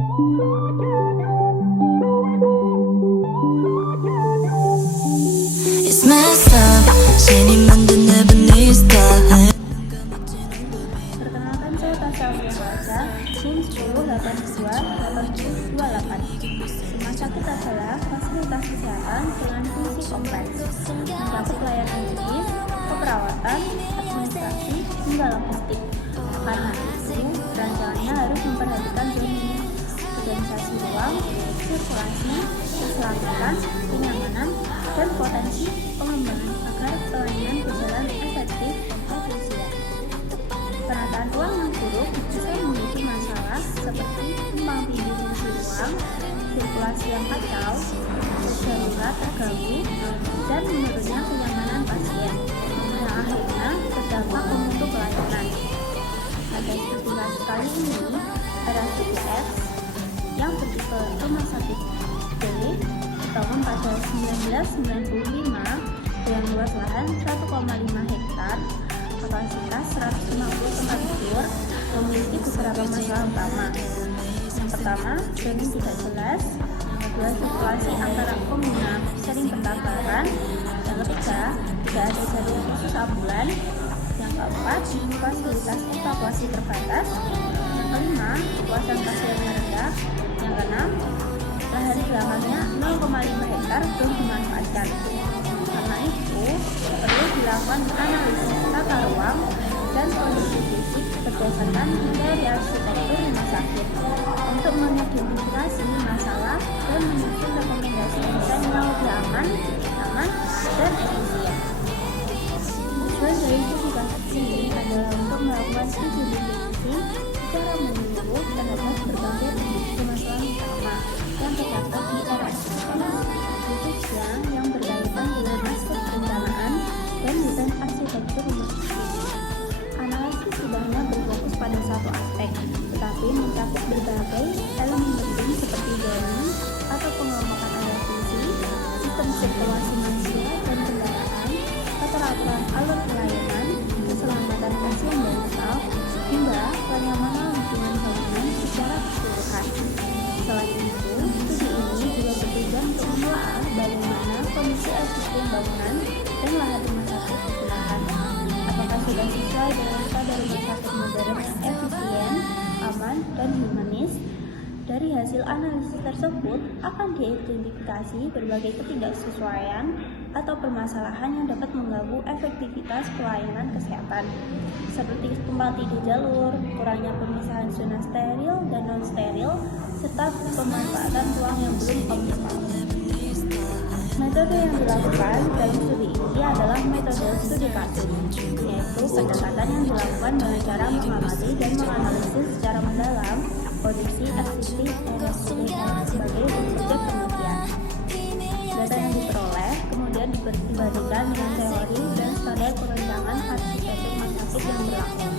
It's messed up, seni 만든 내 beneath. Perkenalkan, saya Tasya Alfianza, SIM 1082-8028. Rumah sakit adalah fasilitas kesehatan dengan fungsi kompleks, mencakup pelayanan medis, keperawatan, administrasi, hingga logistik. Karena itu, rancangannya harus memperhatikan zona organisasi ruang, sirkulasi, keselamatan, kenyamanan, dan potensi pengembangan agar pelayanan berjalan efektif dan efisien. Penataan ruang yang buruk bisa memiliki masalah seperti tumpang tindih fungsi ruang, sirkulasi yang kacau, darurat terganggu, dan menurunnya kenyamanan pasien, yang akhirnya berdampak ke mutu pelayanan. Pada sertifikasi kali ini, RSUPS yang bertipe Rumah Sakit B dibangun pada 1995 dengan luas lahan 1,5 hektar, kapasitas 150 tempat tidur, memiliki beberapa masalah utama. Yang pertama, zoning tidak jelas. Yang kedua, sirkulasi antara pengguna sering bertabrakan. Yang ketiga, tidak ada jalur khusus ambulan. Yang keempat, fasilitas evakuasi terbatas. Yang kelima, kepuasan pasiennya rendah. Yang keenam, lahan belakangnya 0,5 hektar belum dimanfaatkan. Karena itu, perlu dilakukan analisis tata ruang dan kondisi fisik berdasarkan teori arsitektur rumah sakit untuk mengidentifikasi masalah dan menyusun rekomendasi desain yang lebih aman, dan efisien. Tujuan dari sertifikasi ini adalah untuk melakukan identifikasi secara menyeluruh terhadap berbagai permasalahan utama yang terdapat di RSUPS, khususnya yang berkaitan dengan aspek perencanaan dan desain arsitektur rumah sakit. Analisis tidak hanya berfokus pada satu aspek, tetapi mencakup berbagai elemen penting seperti zoning atau pengelompokan area fungsi, sistem sirkulasi manusia dan kendaraan, keteraturan alur pelayanan, keselamatan pasien dan staff, hingga kenyamanan lingkungan bangunan secara keseluruhan. Selain itu, studi ini juga bertujuan untuk menelaah bagaimana kondisi ekosistem bangunan dan lahan rumah sakit digunakan. Apakah sudah sesuai dengan standar rumah sakit modern yang efisien, aman, dan humanis? Dari hasil analisis tersebut akan diidentifikasi berbagai ketidaksesuaian atau permasalahan yang dapat mengganggu efektivitas pelayanan kesehatan, seperti tumpang tindih jalur, kurangnya pemisahan zona steril dan non-steril, serta pemanfaatan ruang yang belum optimal. Metode yang dilakukan dalam studi ini adalah metode studi kasus, yaitu pendekatan yang dilakukan dengan cara mengamati dan menganalisis secara mendalam kondisi eksisting RSUPS sebagai objek penelitian. Data yang diperoleh kemudian dibandingkan dengan teori dan standar perencanaan arsitektur rumah sakit yang berlaku,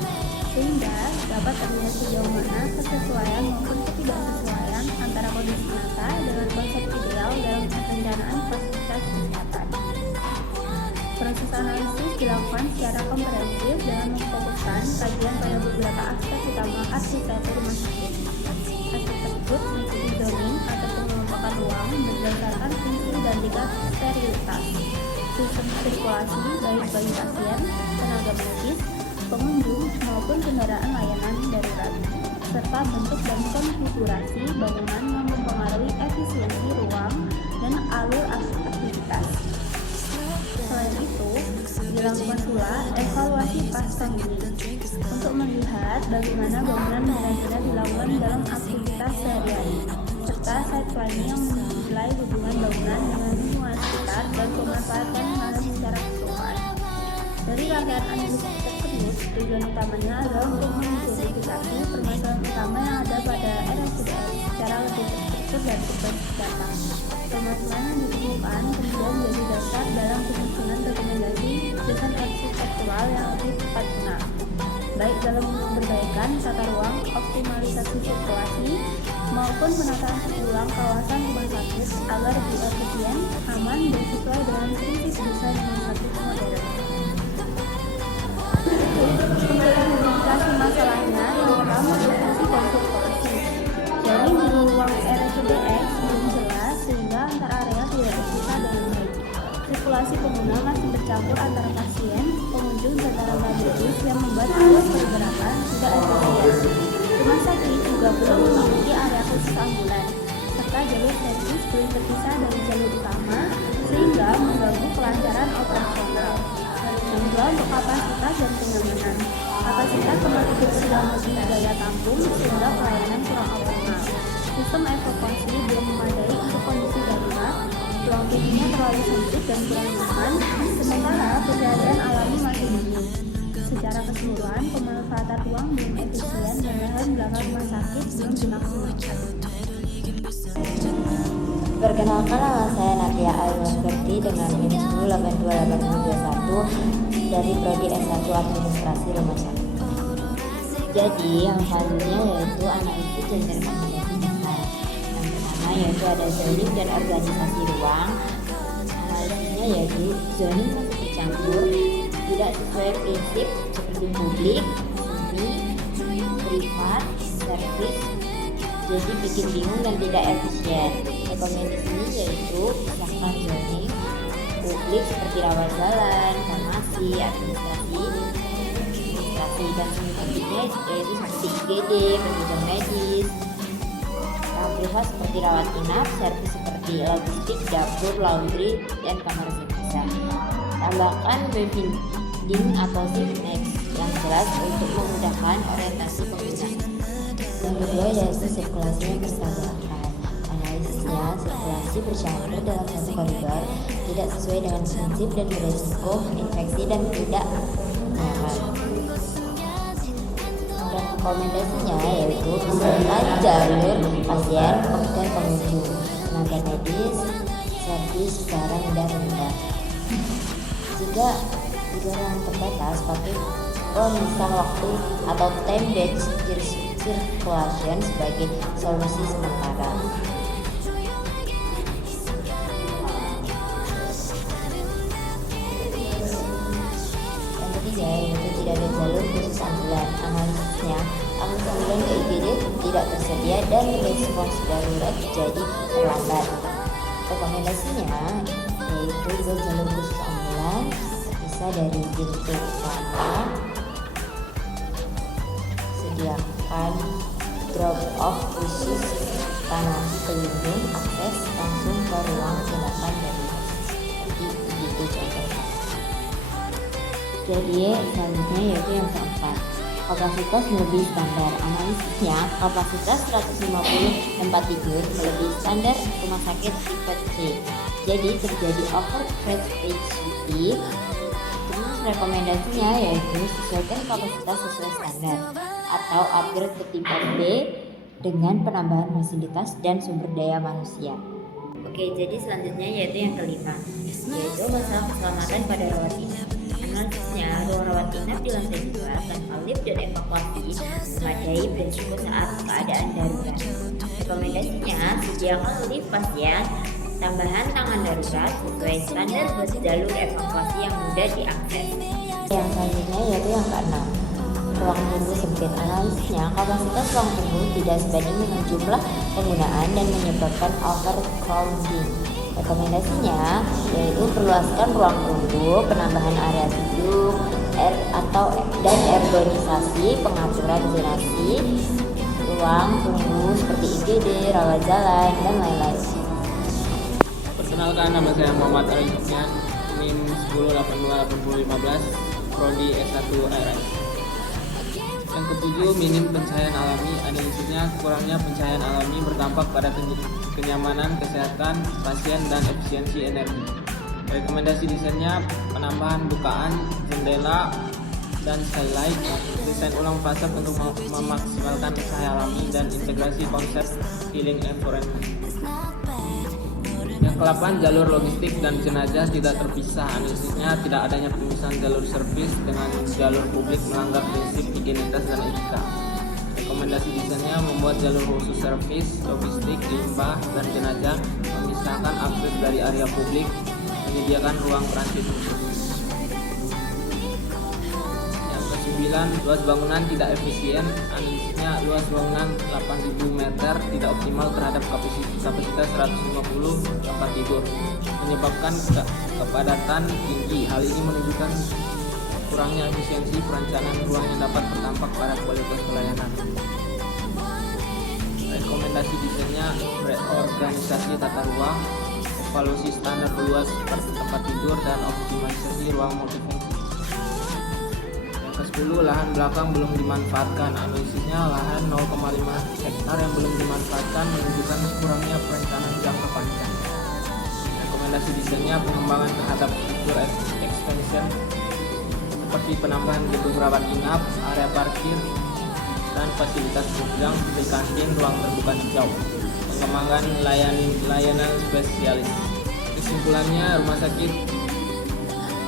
sehingga dapat terlihat sejauh mana kesesuaian maupun ketidaksesuaian antara kondisi nyata dengan konsep ideal dalam perencanaan fasilitas kesehatan. Proses analisis dilakukan secara komprehensif dengan memfokuskan kajian pada beberapa aspek utama arsitektur rumah sakit. Aspek tersebut meliputi zoning atau pengelompokan ruang berdasarkan fungsi dan tingkat sterilitas, sistem sirkulasi baik bagi pasien, tenaga medis, pengunjung maupun kendaraan layanan darurat, serta bentuk dan konfigurasi bangunan yang mempengaruhi efisiensi ruang dan alur aktivitas. Selain itu, dilakukan pula evaluasi pasca ini untuk melihat bagaimana bangunan benar-benar dilakukan dalam aktivitas sehari-hari, serta site planning yang menilai hubungan bangunan dengan lingkungan sekitar dan pemanfaatan lahan secara keseluruhan. Dari rangkaian analisis tersebut, tujuan utamanya adalah untuk mengidentifikasi permasalahan utama yang ada pada RSUPS secara lebih terstruktur dan berdata. Permasalahan yang ditemukan kemudian menjadi dasar dalam penyusunan rekomendasi desain arsitektural yang lebih tepat guna, baik dalam perbaikan tata ruang, optimalisasi sirkulasi, maupun penataan ulang kawasan rumah sakit agar lebih efisien, aman, dan sesuai dengan prinsip desain rumah sakit modern. Untuk identifikasi masalahnya, yang pertama fungsi dan sirkulasi. Jadi ruang RSUDX belum jelas sehingga antar area tidak terpisah dengan baik. Sirkulasi pengguna masih bercampur antara pasien, pengunjung, dan tenaga medis yang membuat arus pergerakan tidak efisien. Rumah sakit juga belum memiliki area khusus ambulan, serta jalur servis belum terpisah dari jalur utama sehingga mengganggu kelancaran operasional. Yang kedua, untuk kapasitas dan kenyamanan. Kapasitas tempat tidur sudah melebihi daya tampung sehingga pelayanan kurang optimal. Sistem evakuasi belum memadai untuk kondisi darurat. Ruang tunggunya terlalu sempit dan kurang nyaman, sementara pencahayaan alami masih minim. Secara keseluruhan, pemanfaatan ruang belum efisien dan lahan belakang rumah sakit belum dimaksimalkan. Perkenalkan, nama saya Nadia Alberti dengan NIM 10828221 dari Prodi S1 Administrasi Rumah Sakit. Jadi yang selanjutnya yaitu analisis dan rekomendasi dasar. Yang pertama yaitu ada zoning dan organisasi ruang. Analisisnya yaitu zoning masih bercampur, tidak sesuai prinsip seperti publik, semi, privat, servis, jadi bikin bingung dan tidak efisien. Rekomendasinya yaitu pisahkan zoning publik seperti rawat jalan, farmasi, administrasi dan selanjutnya yaitu seperti IGD, penunjang medis. Yang privat seperti rawat inap, servis seperti logistik, dapur, laundry, dan kamar jenazah. Tambahkan webinding atau Signex yang jelas untuk memudahkan orientasi pengguna. Yang kedua yaitu sirkulasinya bertabrakan. Analisisnya, sirkulasi bercampur dalam satu koridor, tidak sesuai dengan prinsip dan beresiko infeksi dan tidak nyaman. Dan rekomendasinya yaitu pisahkan jalur pasien dan pengunjung, tenaga medis, servis, barang, dan rendah. Jika ruang terbatas, pakai pemisah waktu atau time-based circulation sebagai solusi sementara. Yang ketiga yaitu tidak ada jalur khusus ambulan. Analisisnya, ambulans ambulan ke IGD tidak tersedia dan respons darurat jadi terlambat. Rekomendasinya yaitu buat jalur khusus ambulan bisa dari pintu utama, sediakan drop off khusus tanah pelindung, akses langsung ke ruang tindakan darurat seperti IGD contohnya. Jadi selanjutnya yaitu yang keempat, kapasitas melebihi standar. Analisisnya, kapasitas 150 tempat tidur melebihi standar rumah sakit tipe C. Jadi terjadi over capacity. Terus rekomendasinya yaitu sesuaikan kapasitas sesuai standar atau upgrade ke tipe B dengan penambahan fasilitas dan sumber daya manusia. Oke, jadi selanjutnya yaitu yang kelima, yaitu masalah keselamatan pada rawat inap. Analisisnya, ruang rawat inap di lantai 2 tanpa lift dan evakuasi memadai berisiko saat keadaan darurat. Rekomendasinya, sediakan lift pasien, tambahan tangan darurat sesuai standar buat jalur evakuasi yang mudah diakses. Yang selanjutnya yaitu yang keenam, ruang tunggu sempit. Analisisnya, kapasitas ruang tunggu tidak sebanding dengan jumlah penggunaan dan menyebabkan overcrowding. Rekomendasinya yaitu perluaskan ruang tunggu, penambahan area duduk, dan ergonisasi, pengaturan zonasi ruang tunggu seperti IGD, rawat jalan, dan lain-lain. Perkenalkan, nama saya Muhammad Arifnya, NIM 10828015, Prodi S1 RS. Yang ketujuh, minim pencahayaan alami. Analisisnya, kurangnya pencahayaan alami berdampak pada kenyamanan, kesehatan pasien, dan efisiensi energi. Rekomendasi desainnya, penambahan bukaan, jendela, dan skylight. Desain ulang fasad untuk memaksimalkan cahaya alami dan integrasi konsep healing environment. Yang ke-8, jalur logistik dan jenazah tidak terpisah. Analisisnya, tidak adanya pemisahan jalur servis dengan jalur publik melanggar prinsip higienitas dan etika. Rekomendasi desainnya, membuat jalur khusus servis, logistik, limbah, dan jenazah, memisahkan akses dari area publik, menyediakan ruang transit khusus. Yang ke-9, 9. Luas bangunan tidak efisien. Analisisnya luas bangunan 8.000 meter tidak optimal terhadap kapasitas 150 tempat tidur, menyebabkan kepadatan tinggi. Hal ini menunjukkan kurangnya efisiensi perencanaan ruang yang dapat berdampak pada kualitas pelayanan. Rekomendasi desainnya: reorganisasi tata ruang, evaluasi standar luas tempat tidur, dan optimalisasi ruang multifungsi. Yang ke-10, lahan belakang belum dimanfaatkan. Analisisnya lahan 0,5 hektar yang belum dimanfaatkan menunjukkan kurangnya perencanaan jangka panjang. Rekomendasi desainnya: pengembangan terhadap fitur expansion seperti penambahan gedung rawat inap, area parkir, dan fasilitas penunjang seperti kantin, ruang terbuka hijau, pengembangan layanan spesialis. Kesimpulannya, Rumah Sakit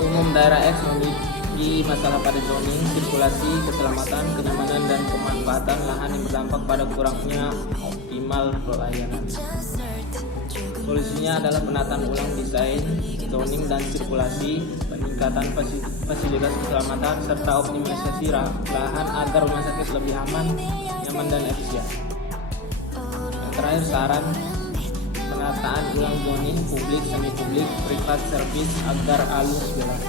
Umum Daerah X memiliki masalah pada zoning, sirkulasi, keselamatan, kenyamanan, dan pemanfaatan lahan yang berdampak pada kurangnya optimal pelayanan. Solusinya adalah penataan ulang desain, zoning, dan sirkulasi, peningkatan fasilitas keselamatan, serta optimalisasi lahan agar rumah sakit lebih aman, nyaman, dan efisien. Yang terakhir, saran penataan ulang zoning publik, semi publik, privat service agar halus jelas.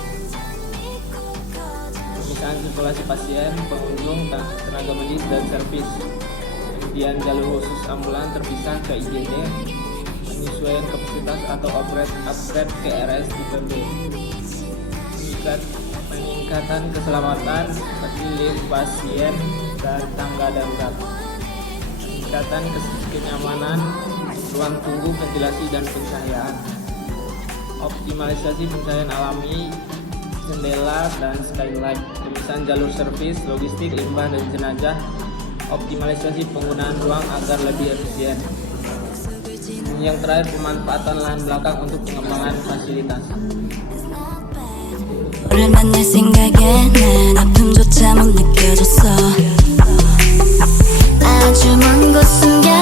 Pemisahan sirkulasi pasien, pengunjung, tenaga medis, dan servis. Kemudian jalur khusus ambulan terpisah ke IGD, penyesuaian kapasitas atau upgrade ke RS tipe B. Peningkatan keselamatan seperti lift pasien dan tangga darurat. Peningkatan kenyamanan, ruang tunggu, ventilasi, dan pencahayaan. Optimalisasi pencahayaan alami, jendela, dan skylight. Pemisahan jalur servis, logistik, limbah, dan jenazah. Optimalisasi penggunaan ruang agar lebih efisien. Yang terakhir, pemanfaatan lahan belakang untuk pengembangan fasilitas. 오늘만 내 생각에 난 아픔조차 못 느껴졌어 아주 먼 곳 숨겨